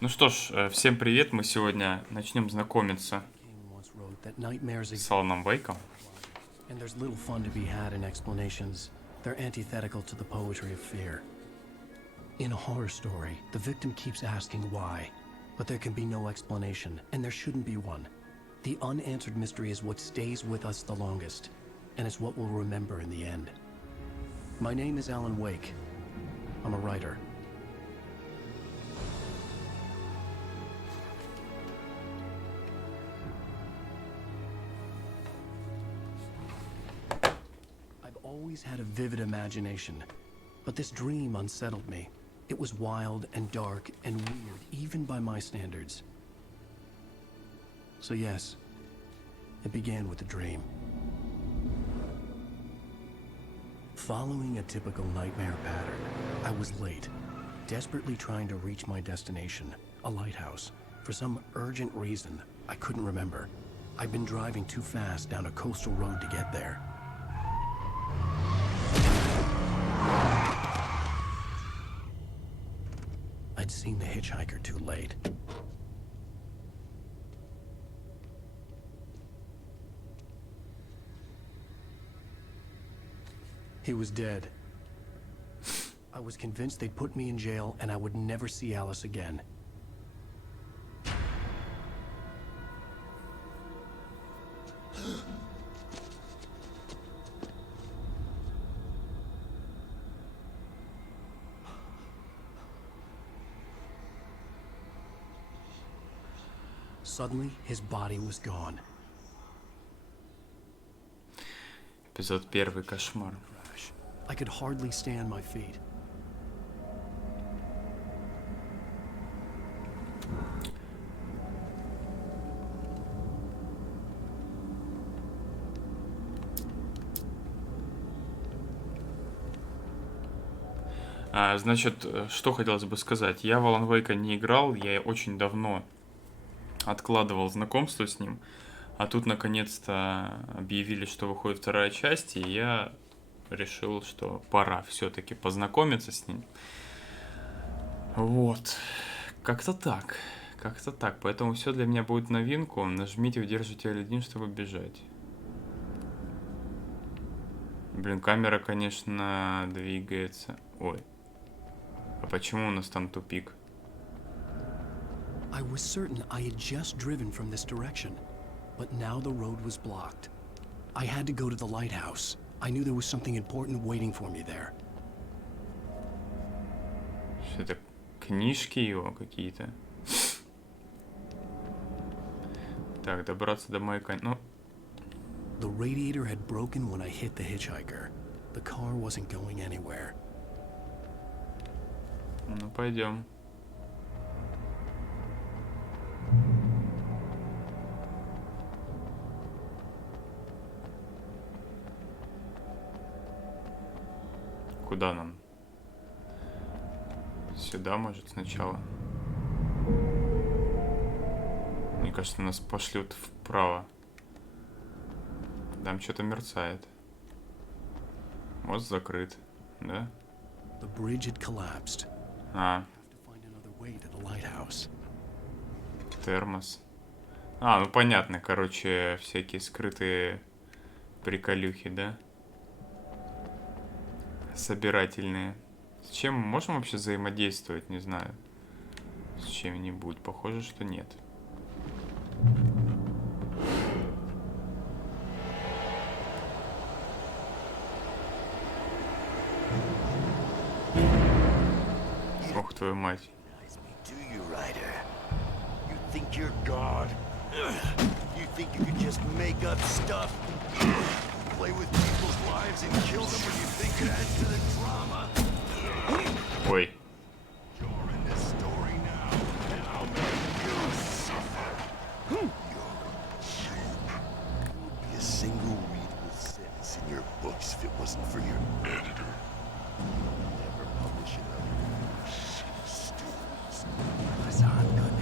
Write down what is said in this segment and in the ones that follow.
Ну что ж, всем привет. Мы сегодня начнем знакомиться с Аланом Вейком. And there's little fun to be had in explanations. They're antithetical to the poetry of fear. In a horror story, the victim keeps asking why, but there can be no explanation, and there shouldn't be one. The unanswered mystery is what stays with us the longest, and it's what we'll remember in the end. My name is Alan Wake. I'm a writer. I've always had a vivid imagination, but this dream unsettled me. It was wild and dark and weird, even by my standards. So yes, it began with a dream. Following a typical nightmare pattern, I was late, desperately trying to reach my destination, a lighthouse. For some urgent reason, I couldn't remember. I'd been driving too fast down a coastal road to get there. I'd seen the hitchhiker too late. He was dead. I was convinced they'd put me in jail and I would never see Alice again. Suddenly, his body was gone. Эпизод 1. Кошмар. I could hardly stay on my feet. Значит, что хотелось бы сказать. Я в Алан Вейка не играл, я очень давно откладывал знакомство с ним. А тут наконец-то объявили, что выходит вторая часть, и я решил, что пора все-таки познакомиться с ним. Вот. Как-то так. Как-то так. Поэтому все для меня будет новинку. Нажмите, удержите L1, чтобы бежать. Блин, камера, конечно, двигается. Ой. А почему у нас там тупик? I was certain I had just driven from this direction, but now the road was blocked. I had to go to the lighthouse. I knew there was something important waiting for me there. Что это? Книжки его какие-то? Так, добраться до маяка. Ну. The radiator had broken when I hit the hitchhiker. The car wasn't going anywhere. Ну, пойдем. Куда нам? Сюда, может, сначала? Мне кажется, нас пошлют вправо. Там что-то мерцает. Мост закрыт, да? The bridge had collapsed. А. Термос. Ну понятно, короче, всякие скрытые приколюхи, да? Собирательные. С чем мы можем вообще взаимодействовать, не знаю. С чем-нибудь. Похоже, что нет. Ох, твою мать. Think you're God? You think you could just make up stuff? Play with people's lives and kill them when you think it adds to the drama? Ой. You're in this story now, and I'll make you suffer. You're a joke. There would be a single readable sentence in your books if it wasn't for your editor. Never publish another. Stories. Because I'm gonna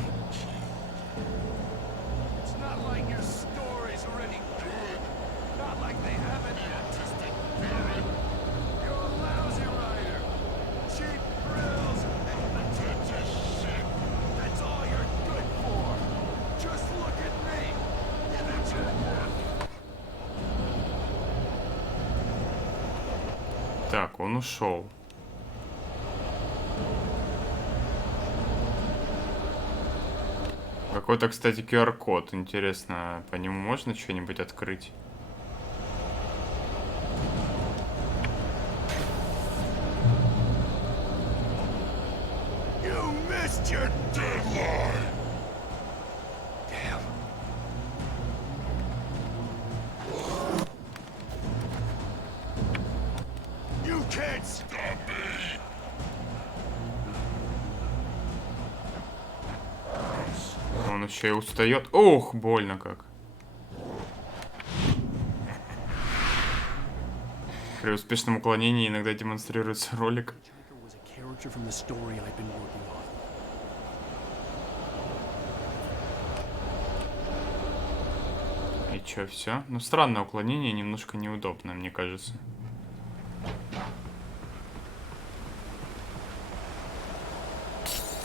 like your stories are any good. Not like they have any artistic merit. You're a lousy writer. Cheap thrill. он ушел. Какой-то, кстати, QR-код. Интересно, по нему можно что-нибудь открыть? You missed your deadline! Damn. You can't stop me! Он еще и устает. Ох, больно как. При успешном уклонении иногда демонстрируется ролик. was a character from the story I've been working on. И чё, все? Ну, странное уклонение, немножко неудобно, мне кажется.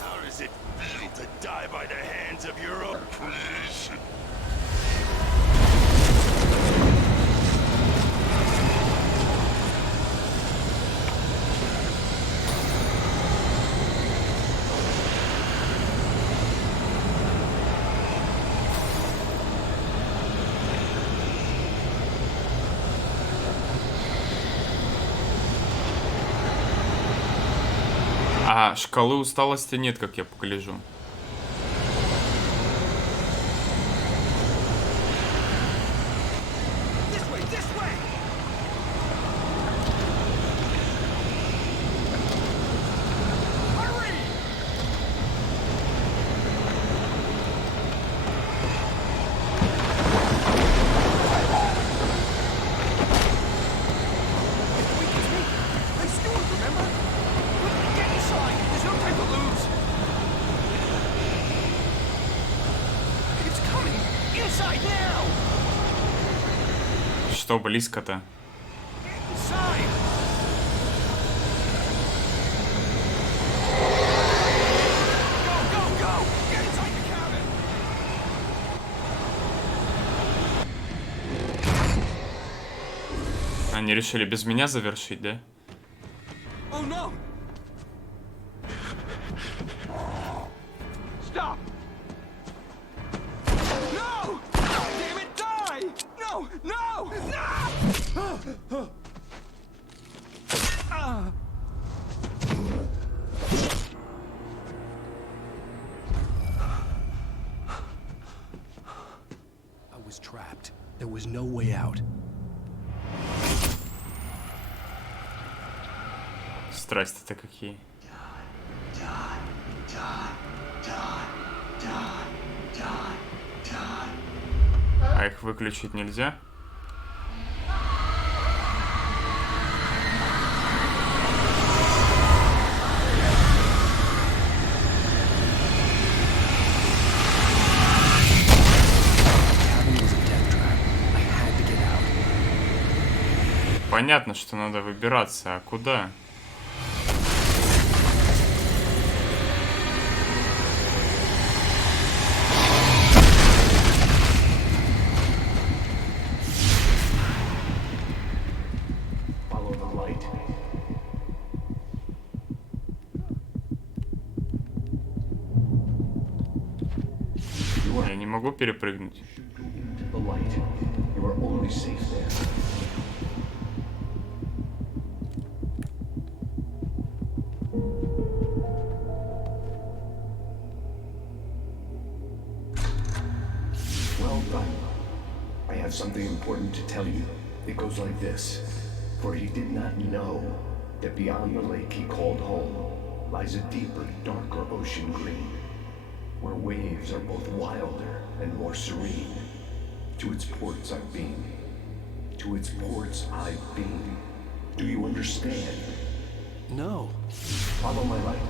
How does it feel to die by the hands of your own creation? А шкалы усталости нет, как я погляжу. This way, this way! Hurry! They steward, remember? Get inside! There's no time to lose! It's coming! Inside now! Что близко-то? Inside! Go, go, go! Get inside the cabin! Они решили без меня завершить, да? Oh no! Stop! No! Damn it, die! No! No! No! I was trapped. There was no way out. Страсти-то какие. А их выключить нельзя? Cabin was a death trap. I had to get out. Понятно, что надо выбираться, а куда? Follow the light. Я не могу перепрыгнуть. The light. You are only safe there. Well done. I have something important to tell you. It goes like this. For he did not know that beyond the lake he called home lies a deeper, darker ocean green, where waves are both wilder and more serene. To its ports I've been. To its ports I've been. Do you understand? No. Follow my light.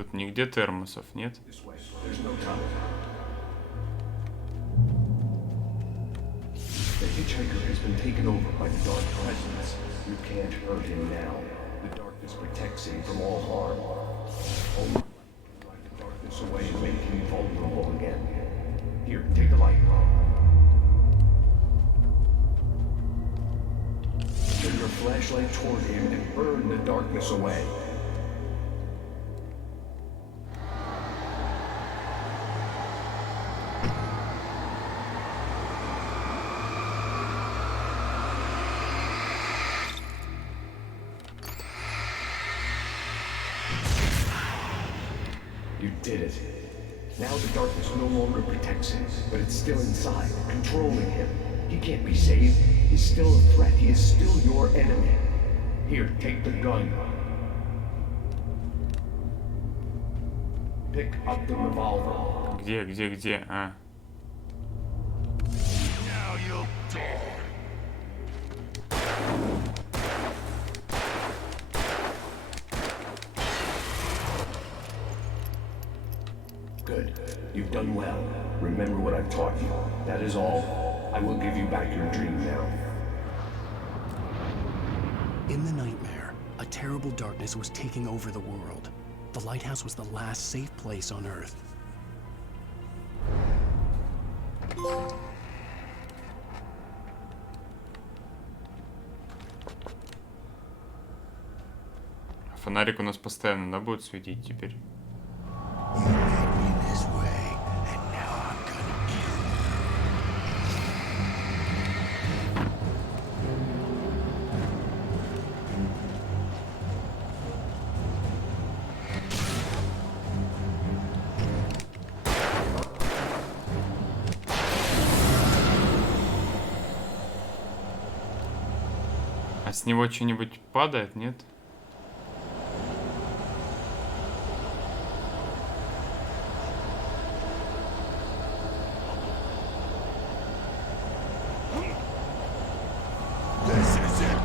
Тут нигде термосов нет. This way. There's no time. The hitchhiker has been taken over by the dark presence. You can't hurt him now. The darkness protects him from all harm. Only drive the darkness away and make him vulnerable again. Here, take the light. Turn your flashlight toward him and burn the darkness away. You did it. Now the darkness no longer protects him, but it's still inside, controlling him. He can't be saved. He's still a threat. He is still your enemy. Here, take the gun. Pick up the revolver. Где? А. Now you'll die. Good. You've done well. Remember what I've taught you. That is all. I will give you back your dream now. In the nightmare, a terrible darkness was taking over the world. The lighthouse was the last safe place on Earth. Фонарик у нас постоянно, да, будет светить теперь? You led me this way, and now I'm gonna kill А с него что-нибудь падает, нет? This is it.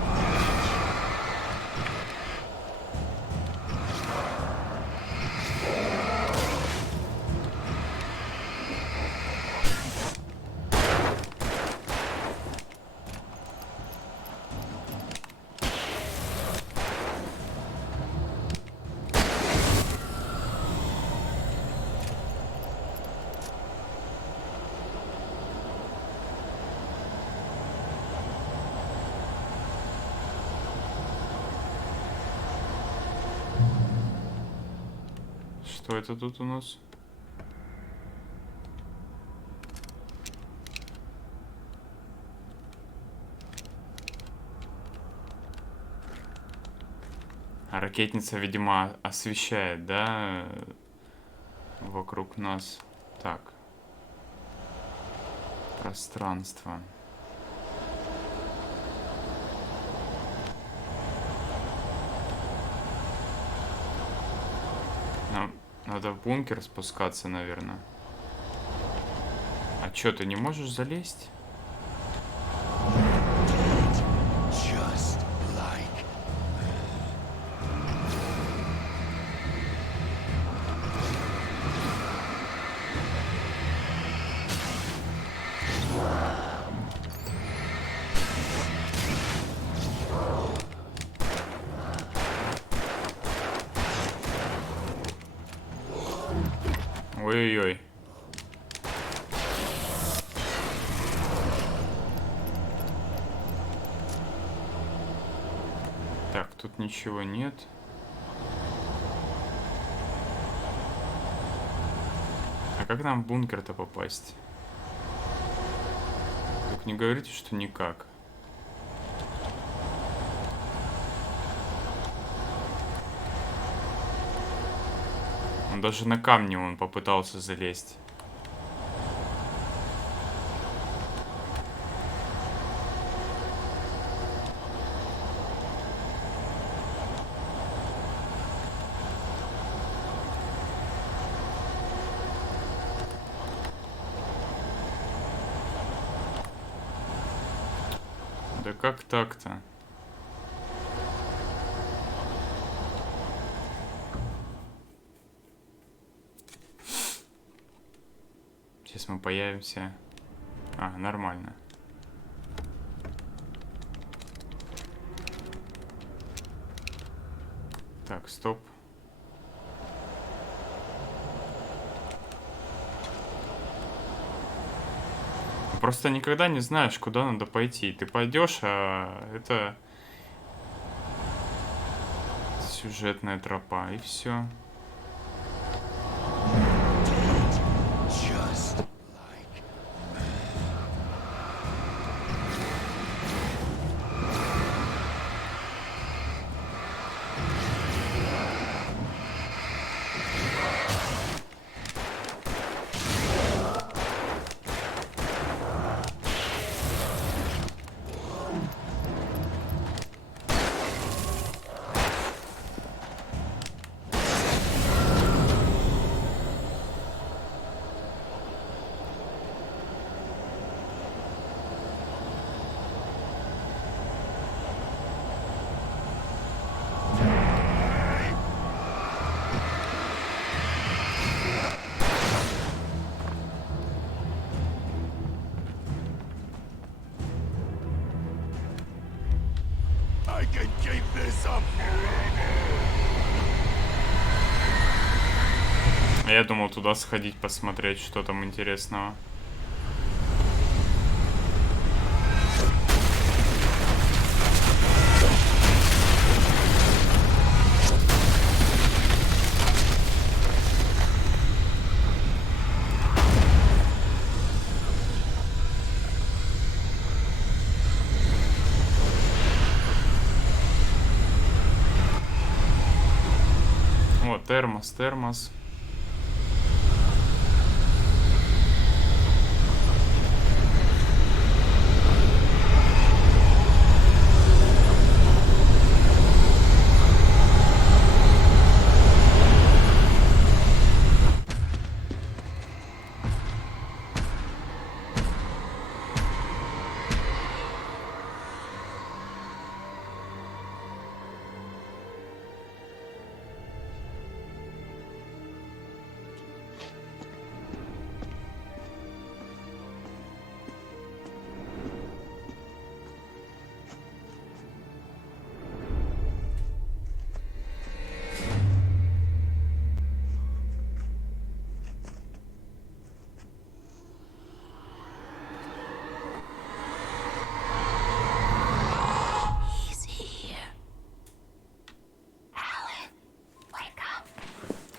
Что это тут у нас? А ракетница, видимо, освещает, да, вокруг нас. Так. Пространство. Нам надо в бункер спускаться, наверное. А чё, ты не можешь залезть? Just like Ой-ой-ой. Так, тут ничего нет. А как нам в бункер-то попасть? Только не говорите, что никак. Он даже на камни он попытался залезть. Да как так-то? Сейчас мы появимся. А, нормально. Так, стоп. Просто никогда не знаешь, куда надо пойти. Ты пойдешь, а это сюжетная тропа, и все. Just like I can keep this up. А я думал туда сходить, посмотреть, что там интересного. О, термос.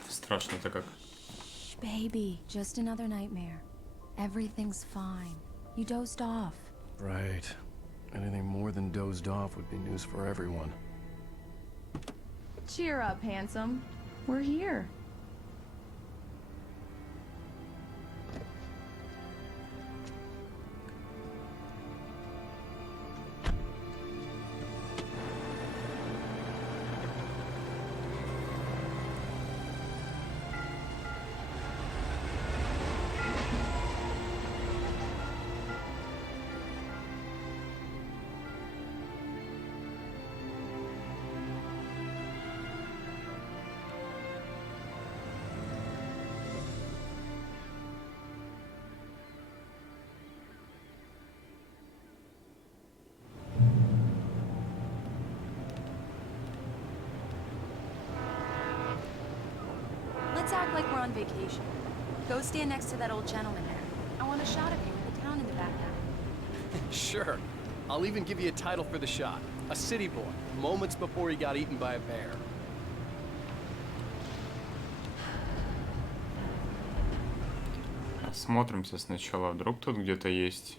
Страшно-то как. Baby, just another nightmare. Everything's fine. You dozed off. Right. Anything more than dozed off would be news for everyone. Cheer up, handsome. We're here. Let's act like we're on vacation. Go stand next to that old gentleman there. I want a shot of you with the town in the background. Sure. I'll even give you a title for the shot. A city boy, moments before he got eaten by a bear. Осмотримся сначала, вдруг тут где-то есть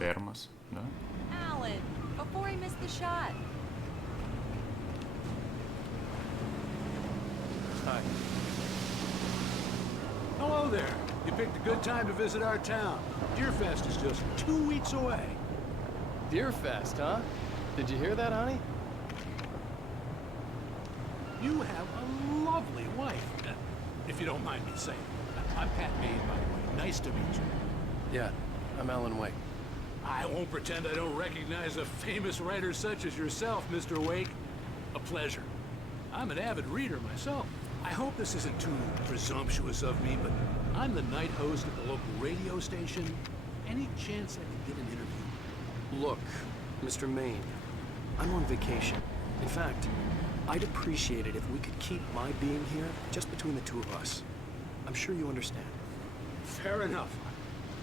термос, да? Alan, before he missed the shot. Hi. Hello there. You picked a good time to visit our town. Deerfest is just 2 weeks away. Deerfest, huh? Did you hear that, honey? You have a lovely wife, if you don't mind me saying. I'm Pat Maine, by the way. Nice to meet you. Yeah, I'm Alan Wake. I won't pretend I don't recognize a famous writer such as yourself, Mr. Wake. A pleasure. I'm an avid reader myself. I I hope this isn't too presumptuous of me, but I'm the night host at the local radio station. Any chance I could get an interview? Look, Mr. Maine, I'm on vacation. In fact, I'd appreciate it if we could keep my being here just between the two of us. I'm sure you understand. Fair enough.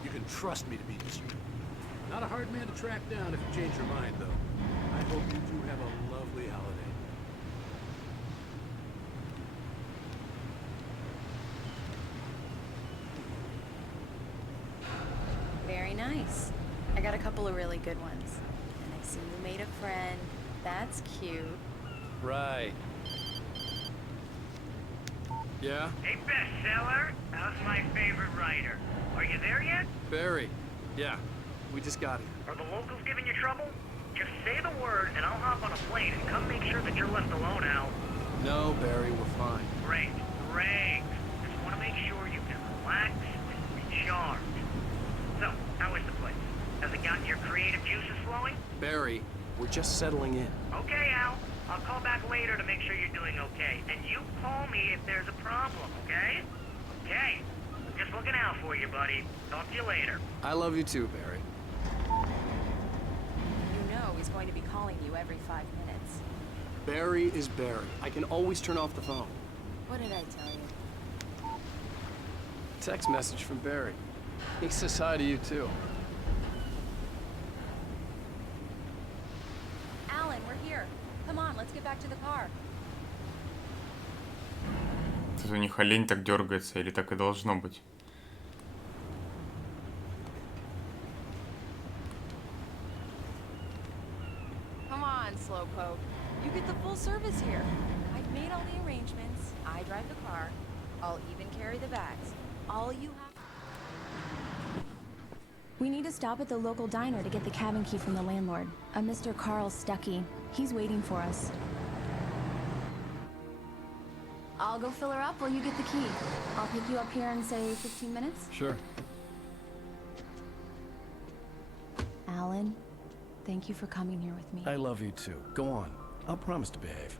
You can trust me to be discreet. Not a hard man to track down if you change your mind, though. I hope you two have a lovely holiday. Very nice. I got a couple of really good ones. And I see you made a friend. That's cute. Right. Yeah? Hey, bestseller, how's my favorite writer? Are you there yet? Barry. Yeah. We just got here. Are the locals giving you trouble? Just say the word and I'll hop on a plane and come make sure that you're left alone, Al. No, Barry, we're fine. Great, great. Just want to make sure you can relax and recharge. So, how is the place? Has it gotten your creative juices flowing? Barry, we're just settling in. Okay, Al. I'll call back later to make sure you're doing okay. And you call me if there's a problem, okay? Okay. Just looking out for you, buddy. Talk to you later. I love you too, Barry. You know he's going to be calling you every 5 minutes. Barry is Barry. I can always turn off the phone. What did I tell you? Text message from Barry. He says hi to you too. Alan, we're here. Come on, let's get back to the car. Тут у них олень так дергается, или так и должно быть? Come on, Slowpoke. You get the full service here. I've made all the arrangements. I drive the car. I'll even carry the bags. All you have... We need to stop at the local diner to get the cabin key from the landlord, a Mr. Carl Stuckey. He's waiting for us. I'll go fill her up while you get the key. I'll pick you up here in, say, 15 minutes? Sure. Alan, thank you for coming here with me. I love you too. Go on. I'll promise to behave.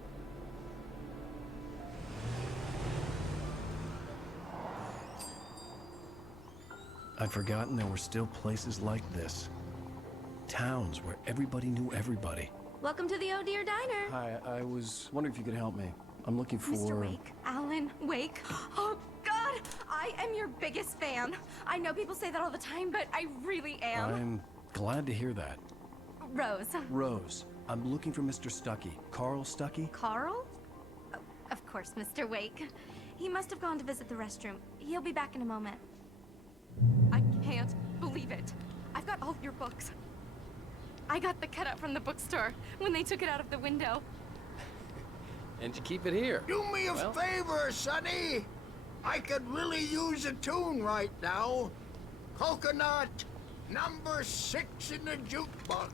I'd forgotten there were still places like this. Towns where everybody knew everybody. Welcome to the Oh Dear Diner. Hi, I was wondering if you could help me. I'm looking for... Mr. Wake. Alan Wake. Oh, God! I am your biggest fan. I know people say that all the time, but I really am. I'm glad to hear that. Rose. Rose, I'm looking for Mr. Stuckey. Carl Stuckey? Carl? Oh, of course, Mr. Wake. He must have gone to visit the restroom. He'll be back in a moment. I can't believe it. I've got all your books. I got the cutout from the bookstore when they took it out of the window. And you keep it here. Do me a favor, Sonny. I could really use a tune right now. Coconut, number 6 in the jukebox.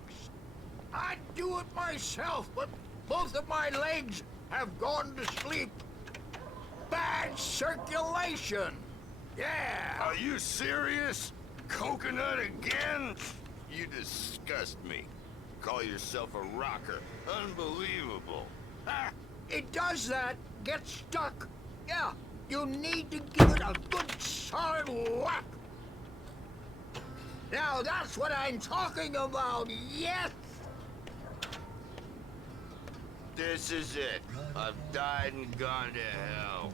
I'd do it myself, but both of my legs have gone to sleep. Bad circulation. Yeah. Are you serious? Coconut again? You disgust me. Call yourself a rocker. Unbelievable. Ah, it does that. Get stuck. Yeah, you need to give it a good solid whack. Now that's what I'm talking about, yes! This is it. I've died and gone to hell.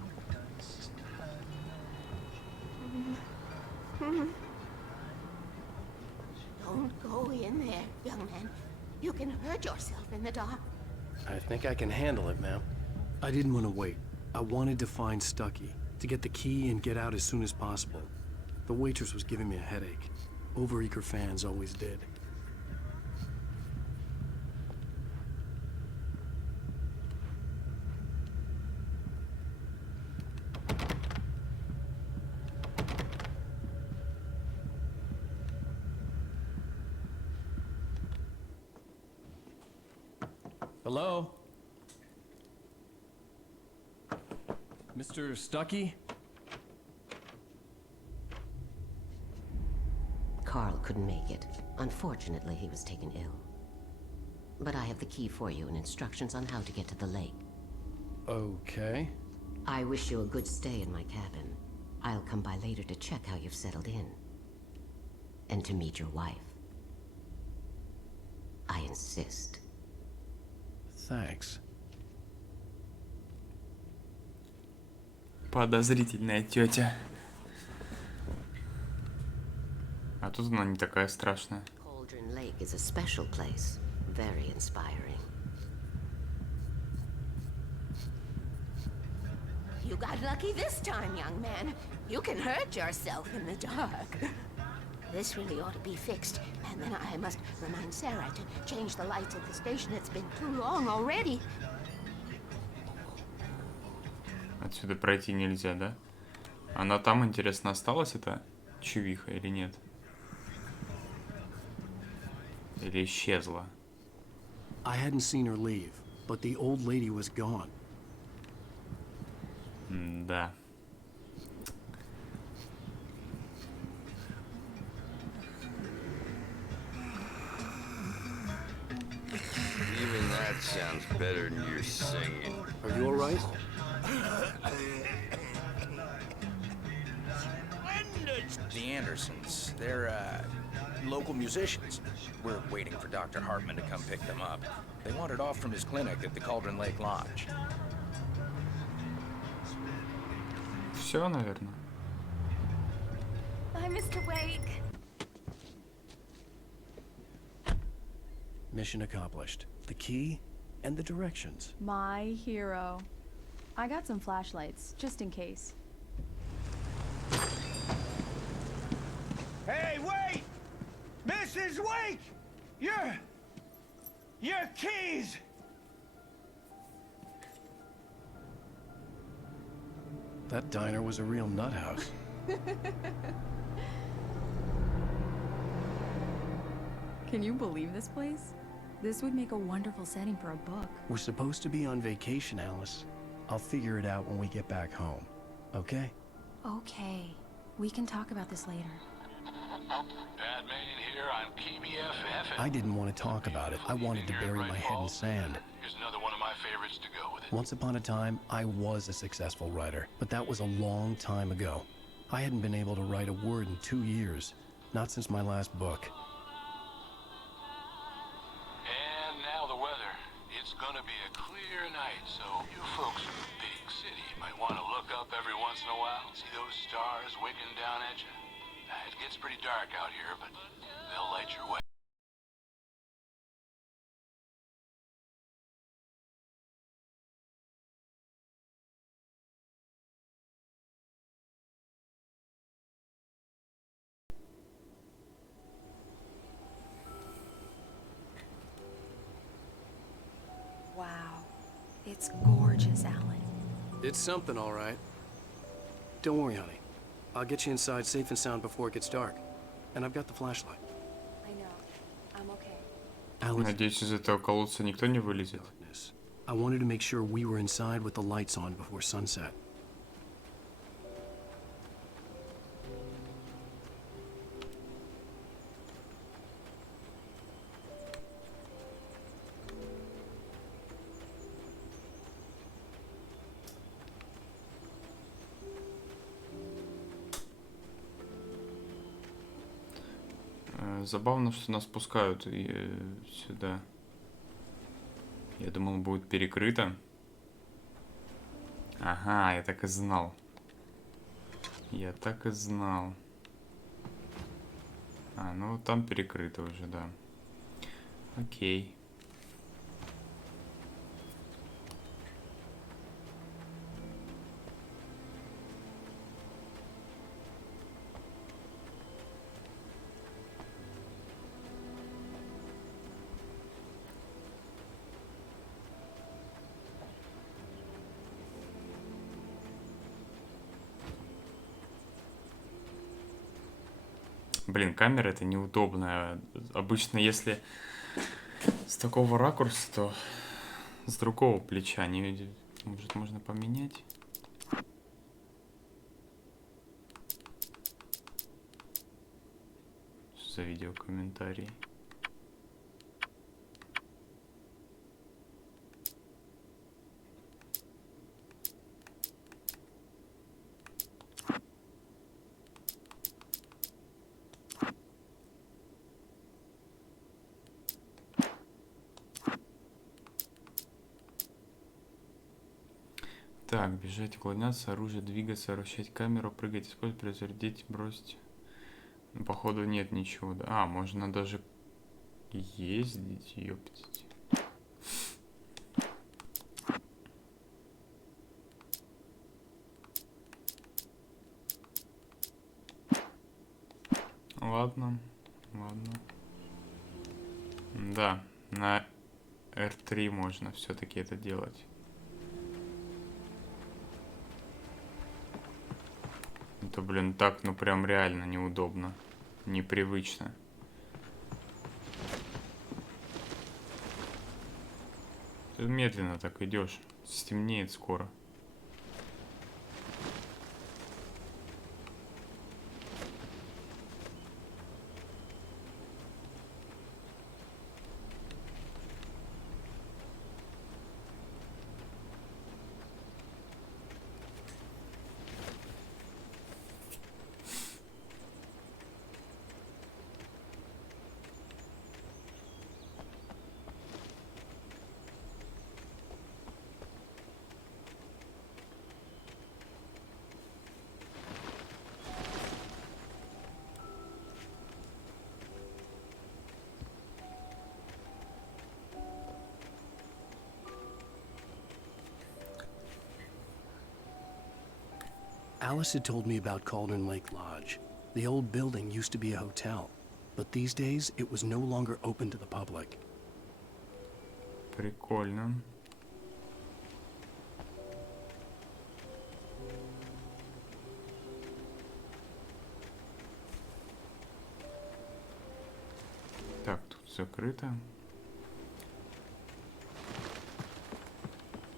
Don't go in there, young man. You can hurt yourself in the dark. I think I can handle it, ma'am. I didn't want to wait. I wanted to find Stuckey, to get the key and get out as soon as possible. The waitress was giving me a headache. Overeager fans always did. Hello? Mr. Stuckey? Carl couldn't make it. Unfortunately, he was taken ill. But I have the key for you and instructions on how to get to the lake. Okay. I wish you a good stay in my cabin. I'll come by later to check how you've settled in. And to meet your wife. I insist. Thanks. Подозрительная тетя. А тут она не такая страшная. Cauldron Lake is a special place. Very inspiring. You got lucky this time, young man. You can hurt yourself in the dark. This really ought to be fixed. And then I must remind Sarah to change the lights at the station. It's been too long already. Отсюда пройти нельзя, да? Она там, интересно, осталась, эта чувиха, или нет? Или исчезла? I hadn't seen her leave, but the old lady was gone. Да. Even that sounds better than your singing. Are you all right? The Andersons, they're, local musicians. We're waiting for Dr. Hartman to come pick them up. They wandered off from his clinic at the Cauldron Lake Lodge. Все, наверное. Bye, Mr. Wake. Mission accomplished. The key and the directions. My hero. I got some flashlights, just in case. Hey, wait! Mrs. Wake! Your keys! That diner was a real nut house. Can you believe this place? This would make a wonderful setting for a book. We're supposed to be on vacation, Alice. I'll figure it out when we get back home. Okay? Okay. We can talk about this later. Batman here on KBFF. I didn't want to talk about it. I wanted to bury my head in sand. Here's another one of my favorites to go with it. Once upon a time, I was a successful writer, but that was a long time ago. I hadn't been able to write a word in 2 years, not since my last book. And now the weather. It's gonna be a clear night, so you folks in the big city might want to look up every once in a while. See those stars winking down at you? It gets pretty dark out here, but they'll light your way. Wow. It's gorgeous, Alan. It's something, all right. Don't worry, honey. I'll get you inside safe and sound before it gets dark. And I've got the flashlight. I know. I'm okay. Alice, Надеюсь, из этого колодца никто не вылезет. I wanted to make sure we were inside with the lights on before sunset. Забавно, что нас пускают сюда. Я думал, будет перекрыто. Ага, я так и знал. Я так и знал. А, ну там перекрыто уже, да. Окей. Блин, камера это неудобная. Обычно, если с такого ракурса, то с другого плеча. Не, может, можно поменять? Что за видеокомментарий? Так, бежать, уклоняться, оружие, двигаться, вращать камеру, прыгать, использовать, перезарядить, бросить. Ну, походу нет ничего. Да? А, можно даже ездить, ёптить. Ладно, ладно. Да, на R3 можно все-таки это делать. Это, блин, так, ну прям реально неудобно. Непривычно. Ты медленно так идешь. Стемнеет скоро. Alice had told me about Cauldron Lake Lodge. The old building used to be a hotel, but these days it was no longer open to the public. Прикольно. Так, тут закрыто.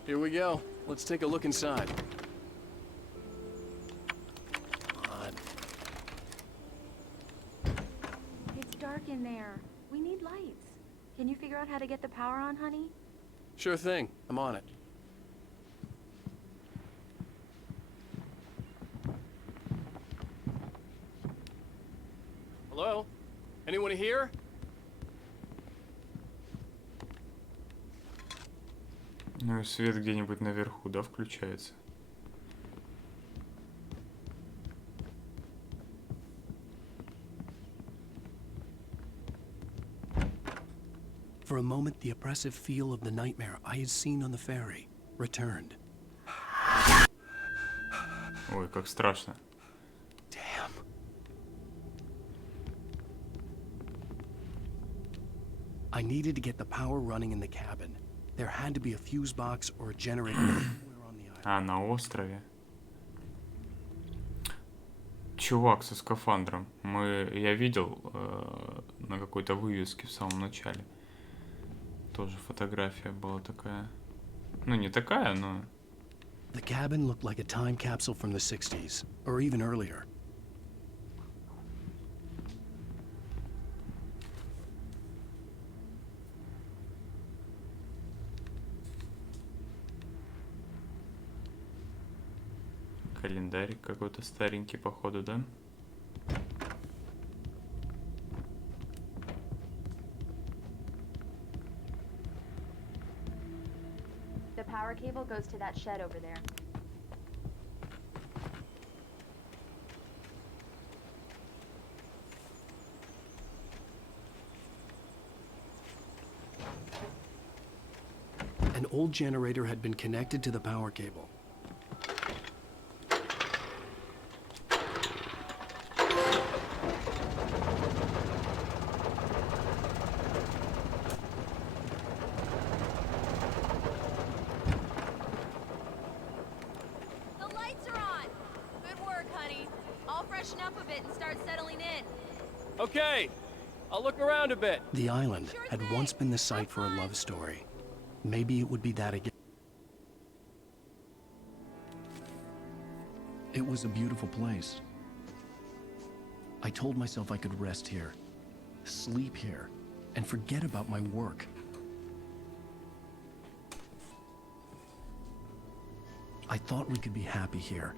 Here we go. Let's take a look inside. It's dark in there. We need lights. Can you figure out how to get the power on, honey? Sure thing. I'm on it. Hello? Anyone here? Ну и свет где-нибудь наверху, да, включается? For a moment, the oppressive feel of the nightmare I had seen on the ferry returned. Ой, как страшно. Damn. I needed to get the power running in the cabin. There had to be a fuse box or a generator somewhere on the island. А, на острове. Чувак со скафандром. Я видел на какой-то вывеске в самом начале. Тоже фотография была такая. Ну, не такая, но... The cabin looked like a time capsule from the 60s, or even earlier. Календарик какой-то старенький, походу, да? The power cable goes to that shed over there. An old generator had been connected to the power cable. The lights are on! Good work, honey. I'll freshen up a bit and start settling in. Okay. I'll look around a bit. The island had once been the site for a love story. Maybe it would be that again. It was a beautiful place. I told myself I could rest here, sleep here, and forget about my work. I thought we could be happy here.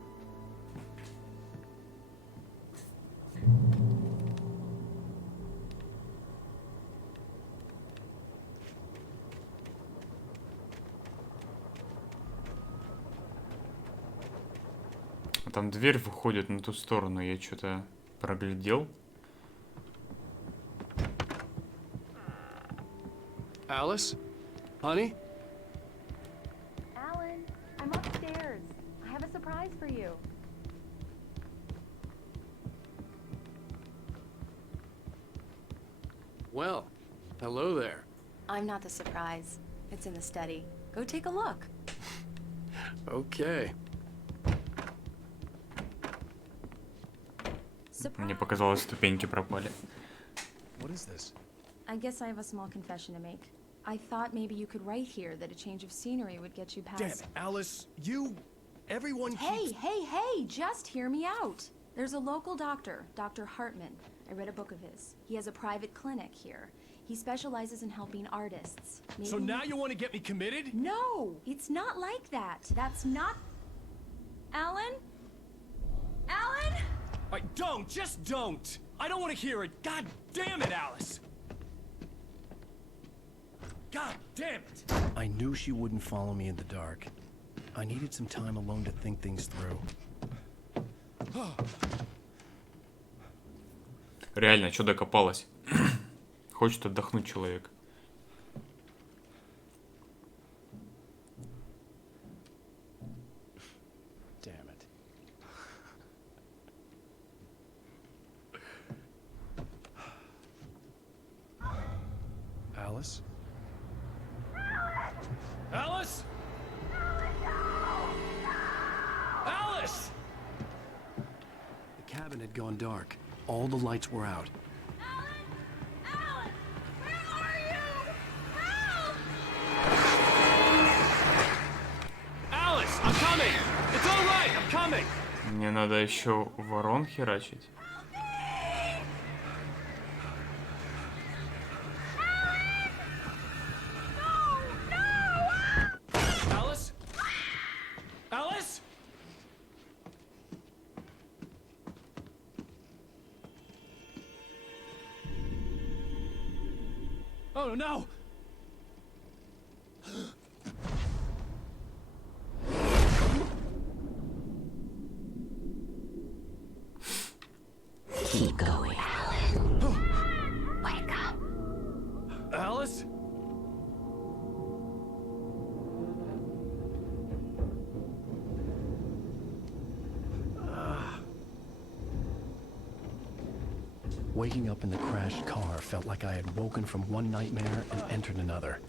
там дверь выходит на ту сторону, я что-то проглядел. Alice? Honey? Alan, I'm upstairs. I have a surprise for you. Well, hello there. I'm not the surprise. It's in the study. Go take a look. Okay. Мне показалось, ступеньки пропали. What is this? I guess I have a small confession to make. I thought maybe you could write here that a change of scenery would get you past... Damn it, Alice, everyone Hey, hey, just hear me out. There's a local doctor, Dr. Hartman. I read a book of his. He has a private clinic here. He specializes in helping artists. So now you want to get me committed? No, it's not like that. That's not... Alan? Alan? Just don't! I don't want to hear it. God damn it, Alice! God damn it! I knew she wouldn't follow me in the dark. I needed some time alone to think things through. Реально, что докопалась? Хочет отдохнуть человек. Damn it. Alice? Alice? Alice! The cabin had gone dark. All the lights were out. Alice, I'm coming! It's all right, I'm coming! Мне надо еще ворон херачить. Alice? Alice? Oh no! Keep going, Alan. Wake up. Alice? Waking up in the crashed car felt like I had woken from one nightmare and entered another.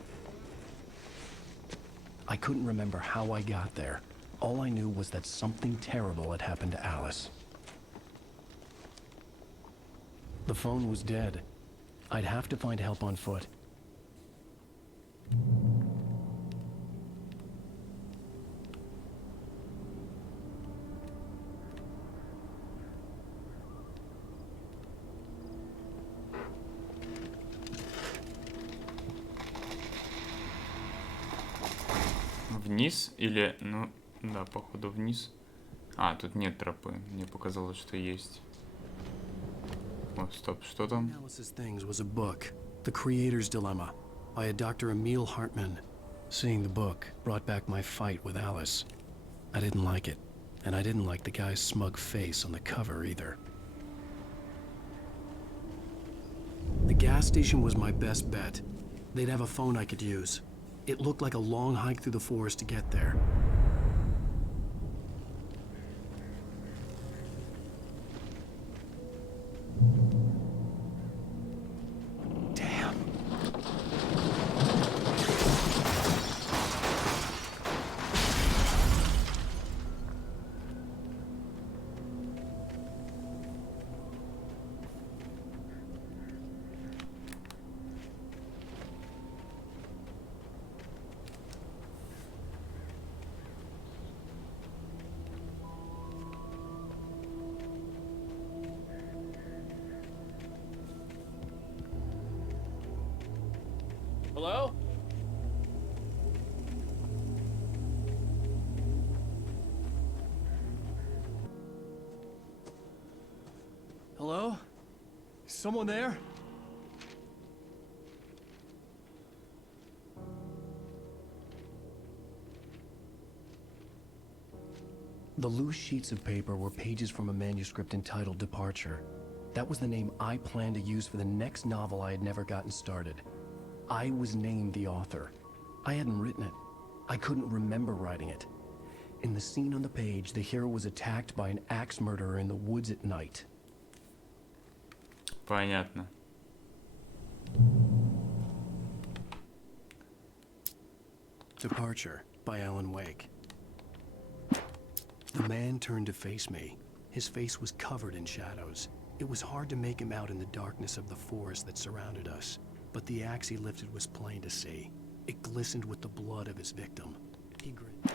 I couldn't remember how I got there. All I knew was that something terrible had happened to Alice. The phone was dead. I'd have to find help on foot. Вниз или... Ну, да, походу вниз. А, тут нет тропы. Мне показалось, что есть. О, стоп, что там? Alice's Things was a book, The Creator's Dilemma, by a Dr. Emil Hartman. Seeing the book brought back my fight with Alice. I didn't like it, and I didn't like the guy's smug face on the cover either. The gas station was my best bet. They'd have a phone I could use. It looked like a long hike through the forest to get there. Hello? Hello? Someone there? The the loose sheets of paper were pages from a manuscript entitled Departure. That was the name I planned to use for the next novel I had never gotten started. I was named the author. I hadn't written it. I couldn't remember writing it. In the scene on the page, the hero was attacked by an axe murderer in the woods at night. Понятно. Departure by Alan Wake. The man turned to face me. His face was covered in shadows. It was hard to make him out in the darkness of the forest that surrounded us, but the axe he lifted was plain to see. It glistened with the blood of his victim. He grinned.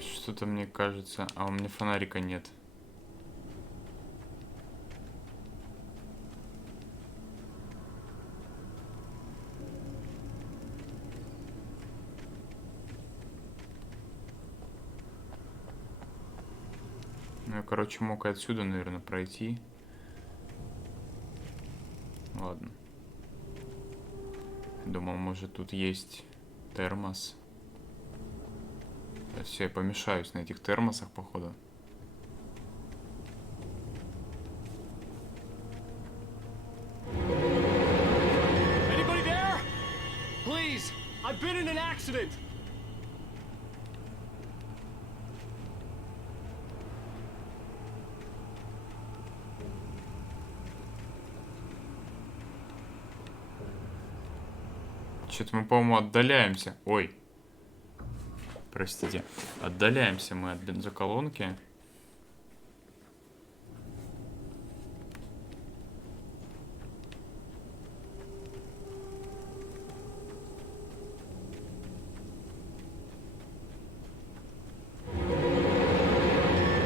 Что-то мне кажется... А у меня фонарика нет. Ну, я, короче, мог и отсюда, наверное, пройти. Ладно. Думал, может, тут есть термос. Все, я помешаюсь на этих термосах, походу. Anybody there? Please, I've been in an accident. Что-то мы, по-моему, отдаляемся. Ой. Простите. Отдаляемся мы от бензоколонки.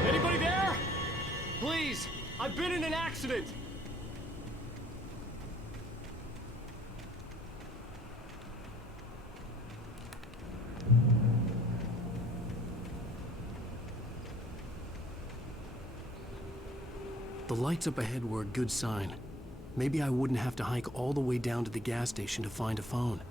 Anybody there? Please, I've been in an accident. The lights up ahead were a good sign. Maybe I wouldn't have to hike all the way down to the gas station to find a phone.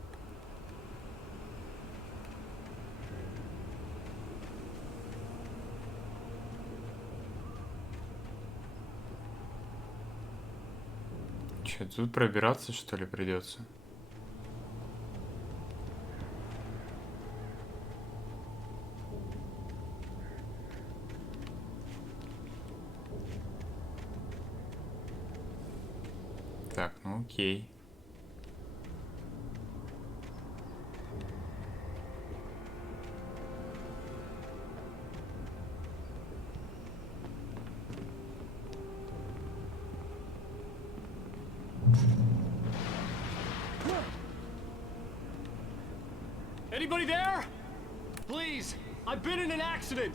Че, тут пробираться, что ли, придется? Так, ну окей. Anybody there? Please, I've been in an accident.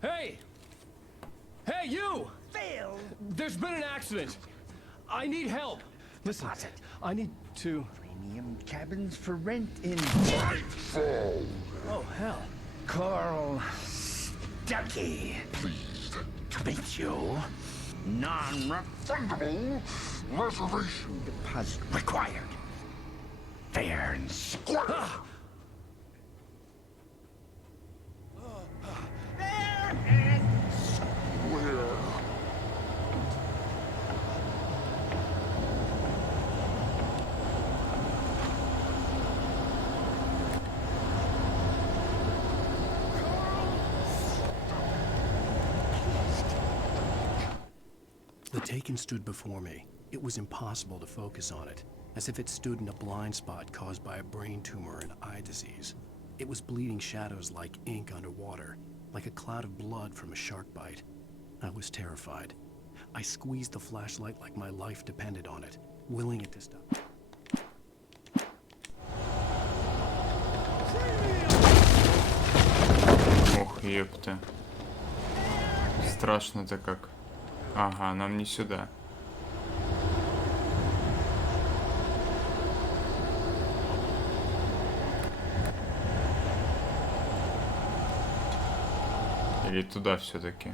Hey! Hey, you! Phil! There's been an accident. I need help. Listen, I need to... Premium cabins for rent in... Nightfall! Oh, hell. Carl Stuckey. Pleased To meet you. Non-refundable reservation deposit required. Fair and square. Fair and where The Taken stood before me. It was impossible to focus on it, as if it stood in a blind spot caused by a brain tumor and eye disease. It was bleeding shadows like ink underwater, like a cloud of blood from a shark bite. I was terrified. I squeezed the flashlight like my life depended on it, willing it to stop. Ох, ёпта. Страшно-то как. Ага, нам не сюда. Или туда все-таки.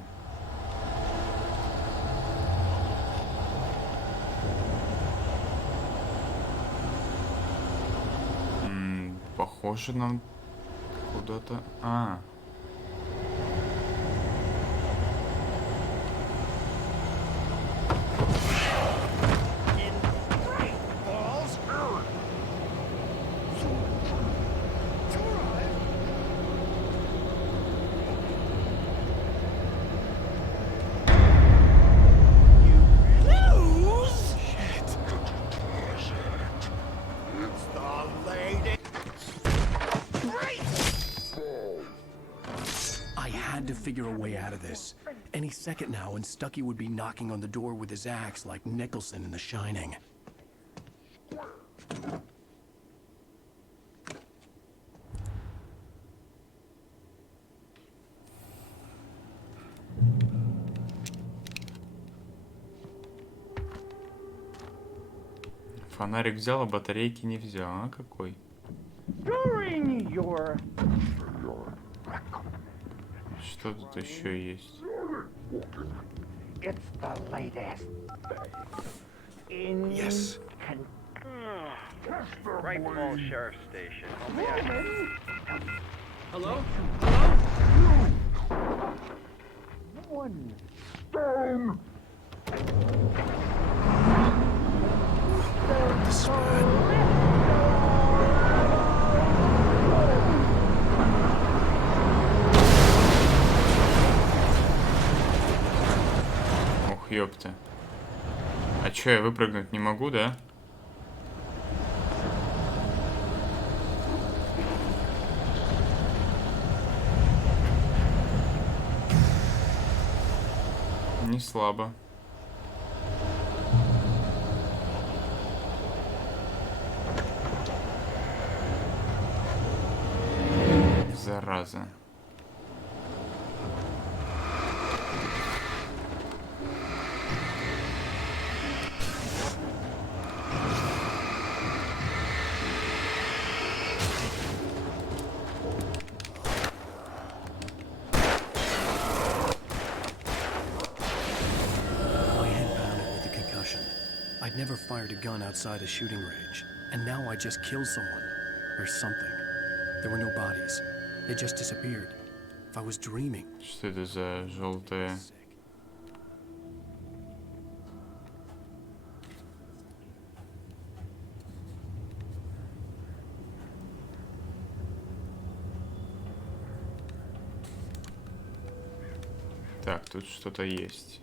Похоже нам куда-то... А. Figure a way out of this. Any second now, and Stucky would be knocking on the door with his axe like Nicholson in The Shining. Фонарик взял, а батарейки не взял. А какой? During your Что тут еще есть? It's the latest in Yes. Right Falls Sheriff's Station. Hello? One stone. This is bad. Ох, ёпта. А чё, я выпрыгнуть не могу, да? Не слабо. Зараза. I'd never fired a gun outside a shooting range, and now I just killed someone. Or something. There were no bodies. They just disappeared. If I was dreaming. Что это за желтая? Так, тут что-то есть.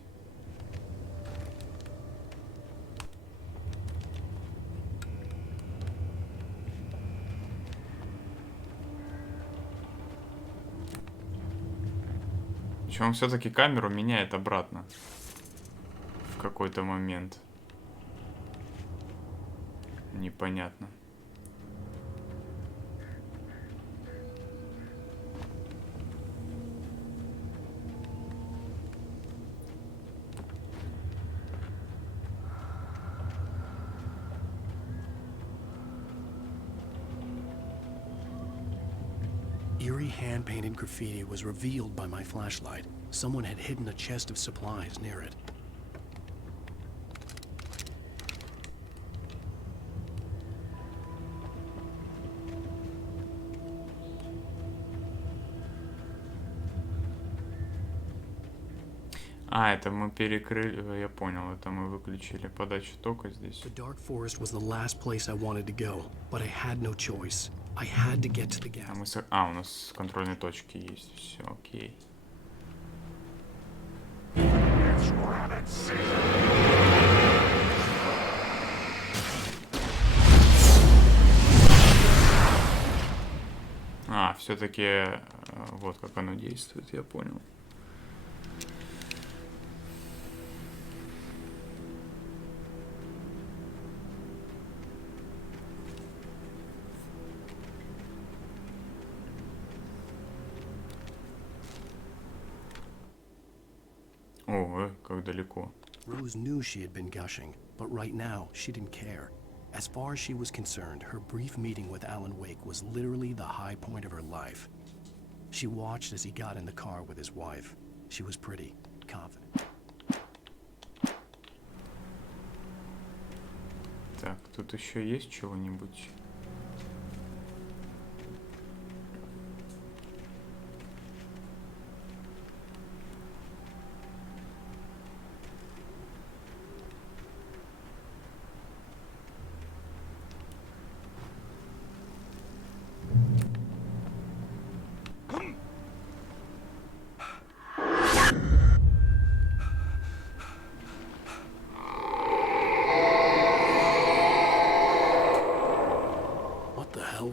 Причем он все-таки камеру меняет обратно в какой-то момент. Непонятно. Eerie hand-painted graffiti was revealed by my flashlight. Someone had hidden a chest of supplies near it. А, это мы перекрыли, я понял, это мы выключили подачу тока здесь. The dark forest was the last place I wanted to go, but I had no choice. I had to get to the gas. У нас контрольные точки есть, все, окей. А, все-таки вот как оно действует, я понял. О, как далеко. Rose knew she had been gushing, but right now she didn't care. As far as she was concerned, her brief meeting with Alan Wake was literally the high point of her life. She watched as he got in the car with his wife. She was pretty, confident. Так, тут еще есть чего-нибудь?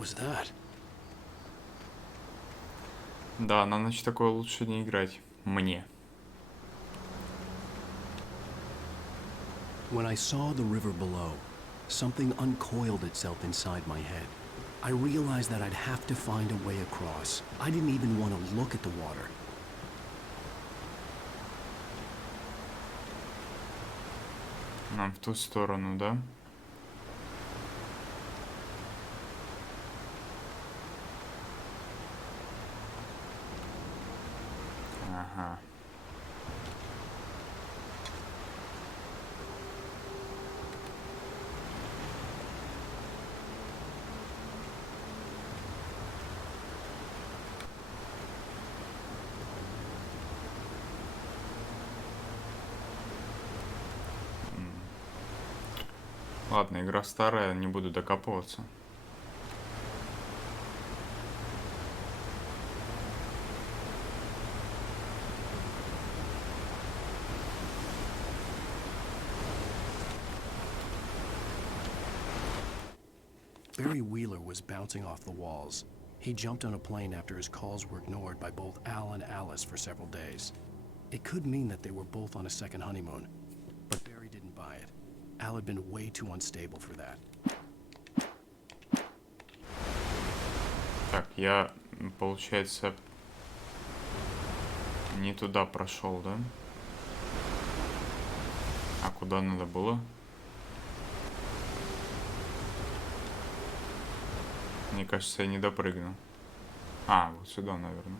was that? Да, на ночь такое лучше не играть. Мне. When I saw the river below, something uncoiled itself inside my head. I realized that I'd have to find a way across. I didn't even want to look at the water. Нам в ту сторону, да? Ага. Ладно, игра старая, не буду докапываться. Barry Wheeler was bouncing off the walls. He jumped on a plane after his calls were ignored by both Al and Alice for several days. It could mean that they were both on a second honeymoon, but Barry didn't buy it. Al had been way too unstable for that. Так, я, получается, не туда прошел, да? А куда надо было? Мне кажется, я не допрыгнул. А, вот сюда, наверное.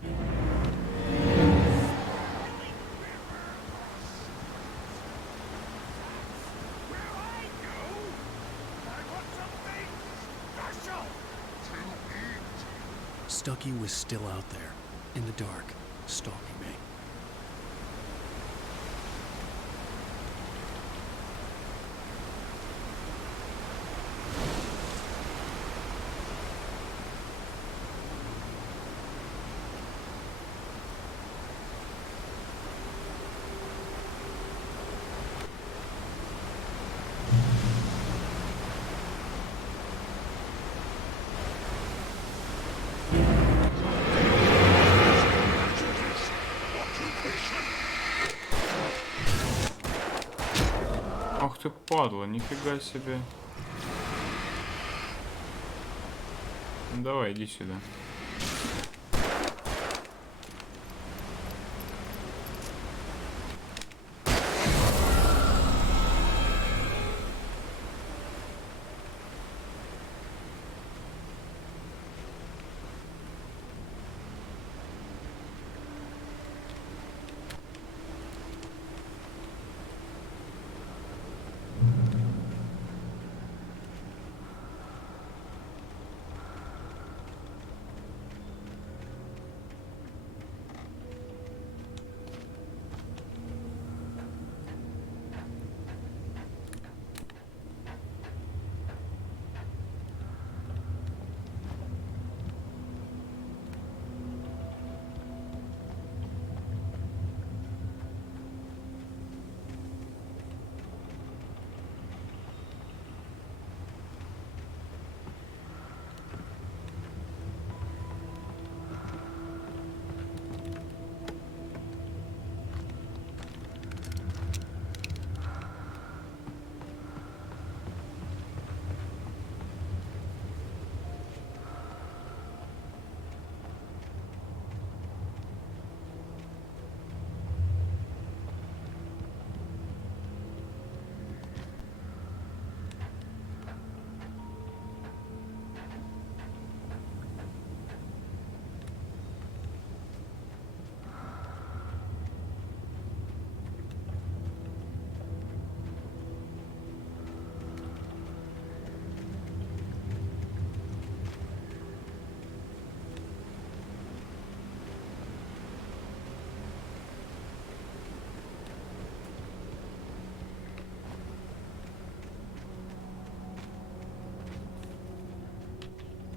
Stucky was still out there, in the dark, stalking me. Ах ты падла, нифига себе. Давай, иди сюда.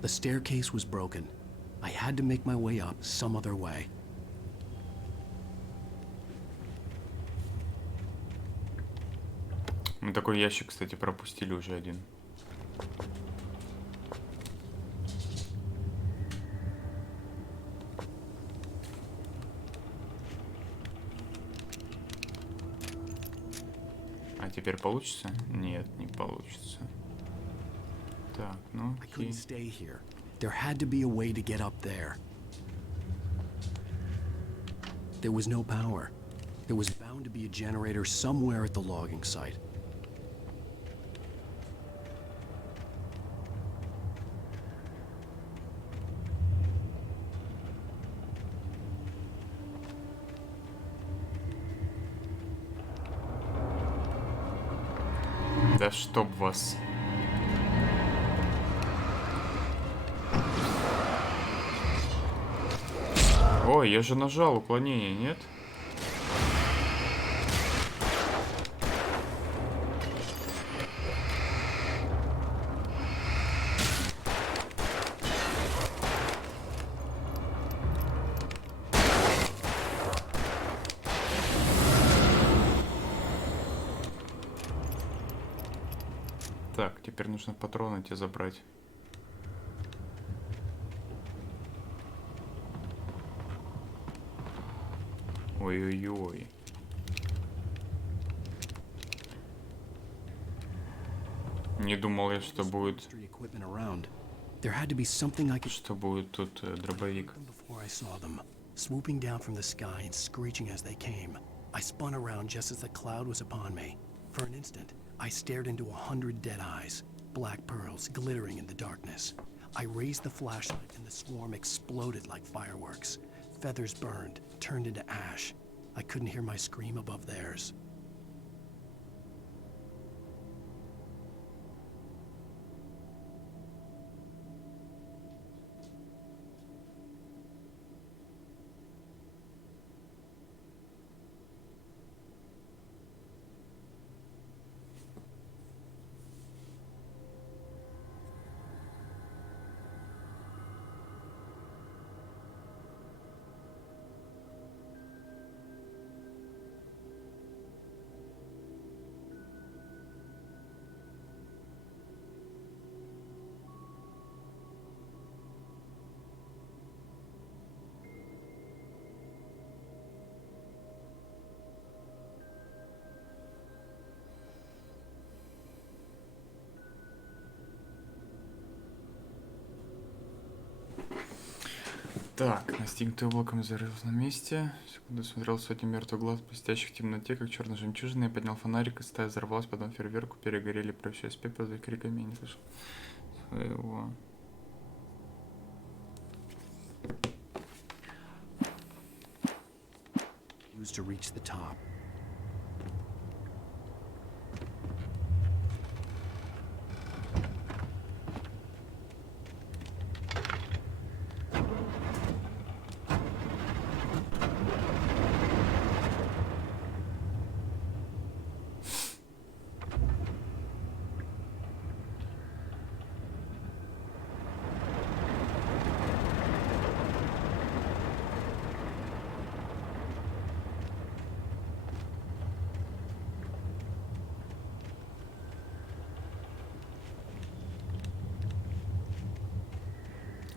The staircase was broken. I had to make my way up some other way. Мы такой ящик, кстати, пропустили уже один. теперь получится? Нет, не получится. Так, ну I окей. couldn't stay here. There had to be a way to get up there. There was no power. There was bound to be a generator somewhere at the logging site. Да чтоб вас. Ой, я же нажал уклонение, нет? Так, теперь нужно патроны тебе забрать. Ой-ой-ой. Не думал я, что будет... Что будет тут дробовик. Swooping down from the sky and screeching as they came. I spun around just as the cloud was upon me. For an instant, I stared into 100 dead eyes, black pearls glittering in the darkness. I raised the flashlight and the swarm exploded like fireworks. Feathers burned, turned into ash. I couldn't hear my scream above theirs. Так, настигнутый облаком зарылся на месте. Секунду смотрел сотни мертвых глаз, блестящих в темноте, как черная жемчужина. Я поднял фонарик, и стая взорвалась, потом фейерверку перегорели, превращаясь в пепел, за криками я не слышал своего. Used to reach the top.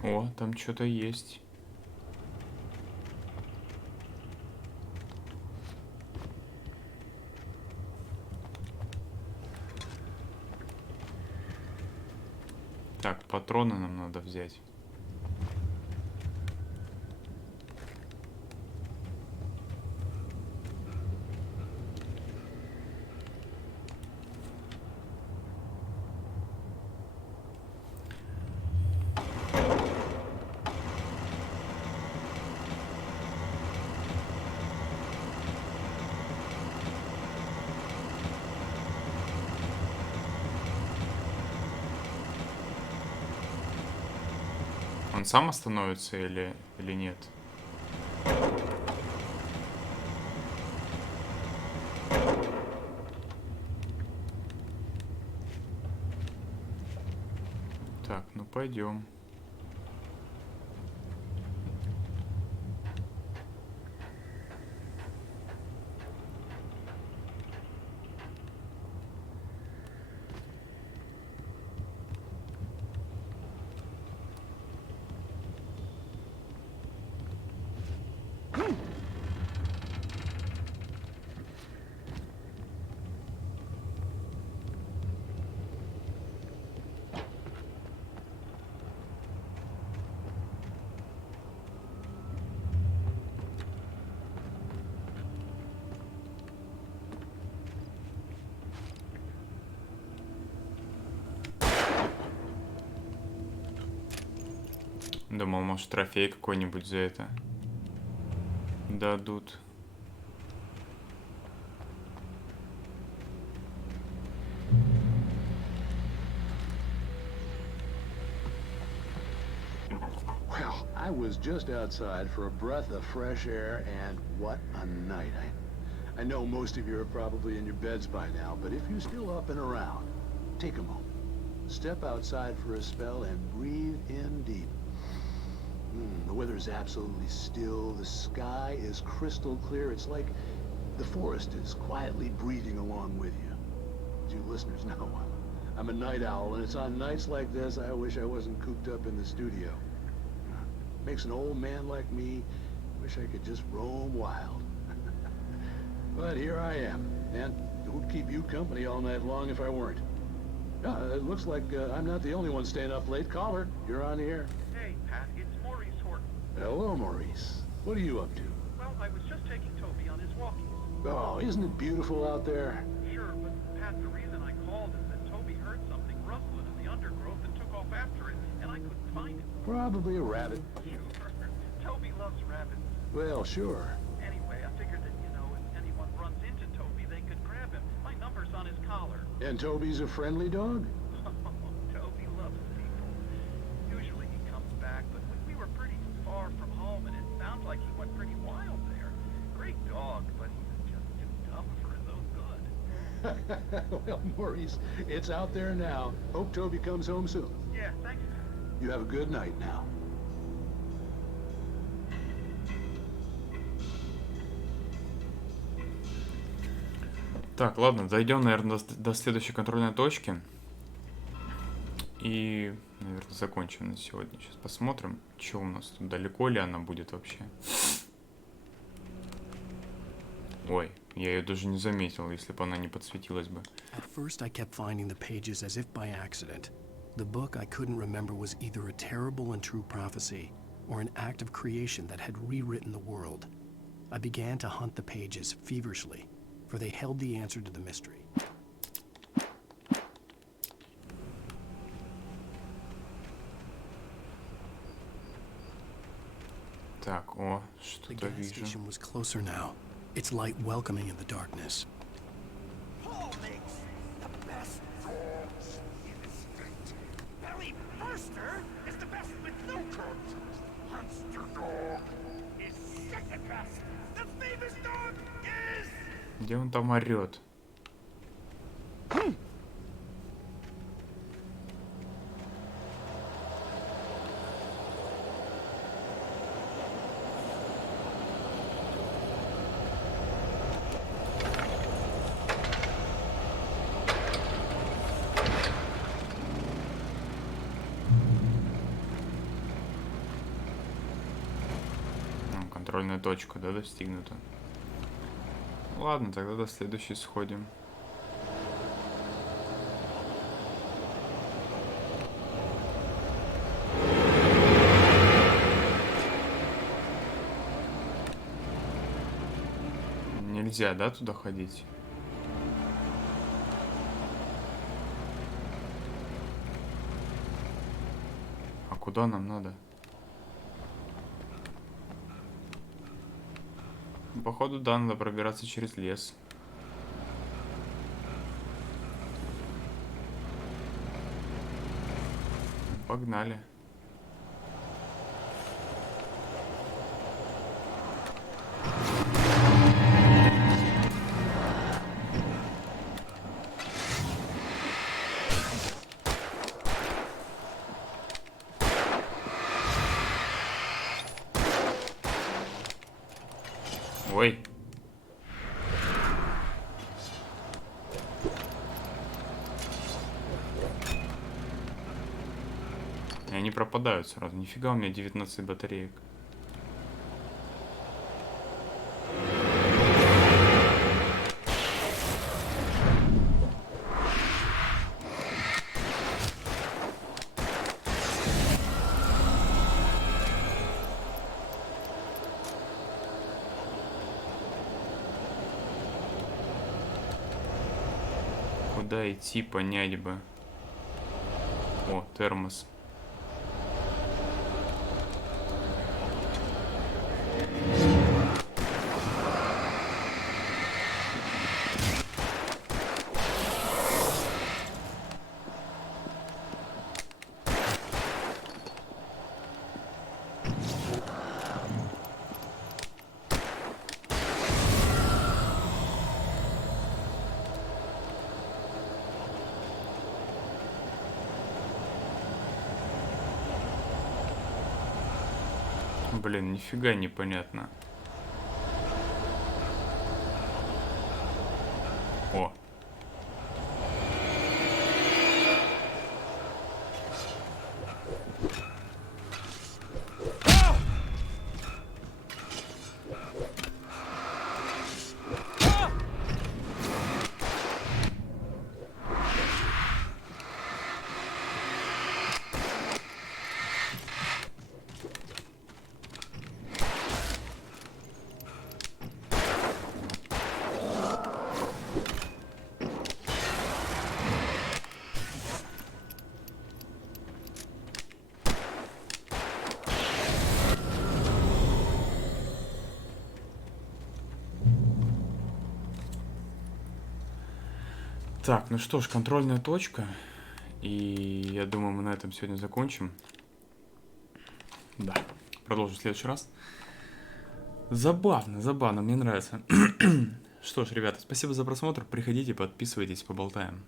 О, там что-то есть. Так, патроны нам надо взять. Он сам остановится или нет? Так, ну пойдем. Думал, может, трофей какой-нибудь за это дадут. Well, I was just outside for a breath of fresh air, and what a night. I know most of you are probably in your beds by now, but if you're still up and around, take a moment. Step outside for a spell and breathe in deep. The weather is absolutely still. The sky is crystal clear. It's like the forest is quietly breathing along with you. As you listeners know, I'm a night owl, and it's on nights like this I wish I wasn't cooped up in the studio. Makes an old man like me wish I could just roam wild. But here I am, and it would keep you company all night long if I weren't. It looks like I'm not the only one staying up late. Caller, you're on the air. Hey, Pat, it's Maurice Horton. Hello, Maurice. What are you up to? Well, I was just taking Toby on his walkies. Oh, isn't it beautiful out there? Sure, but Pat, the reason I called is that Toby heard something rustling in the undergrowth and took off after it, and I couldn't find it. Probably a rabbit. Sure. Toby loves rabbits. Well, sure. Anyway, I figured that, you know, if anyone runs into Toby, they could grab him. My number's on his collar. And Toby's a friendly dog? Toby loves people. Usually he comes back, but we were pretty far from home, and it sounds like he went pretty wild there. Great dog, but he was just too dumb for his own good. Well, Maurice, it's out there now. Hope Toby comes home soon. Yeah, thanks. You have a good night now. Так, ладно, дойдем, наверное, до следующей контрольной точки. И, наверное, закончим на сегодня. Сейчас посмотрим, что у нас тут, далеко ли она будет вообще. Ой, я ее даже не заметил, если бы она не подсветилась бы. At first I kept finding the pages as if by accident. The book I couldn't remember was either a terrible and true prophecy or an act of creation that had rewritten the world. I began to hunt the pages feverishly, for they held the answer to the mystery. Так, о, The что-то gas вижу. station was closer now, its light welcoming in the darkness. Paul makes the best dogs in the state. Belly Burster is the best with no coat. Monster Dog is second best. The famous dog is... Где он там орет? Контрольная точка, да, достигнута. Ладно, тогда до следующей сходим. Нельзя, да, туда ходить? А куда нам надо? Походу, да, надо пробираться через лес. Погнали. Ой. И они пропадают сразу. Нифига, у меня 19 батареек. Куда идти, понять бы. О, термос. Блин, нифига непонятно. О. Так, ну что ж, контрольная точка. И я думаю, мы на этом сегодня закончим. Да, продолжим в следующий раз. Забавно, забавно, мне нравится. Что ж, ребята, спасибо за просмотр. Приходите, подписывайтесь, поболтаем.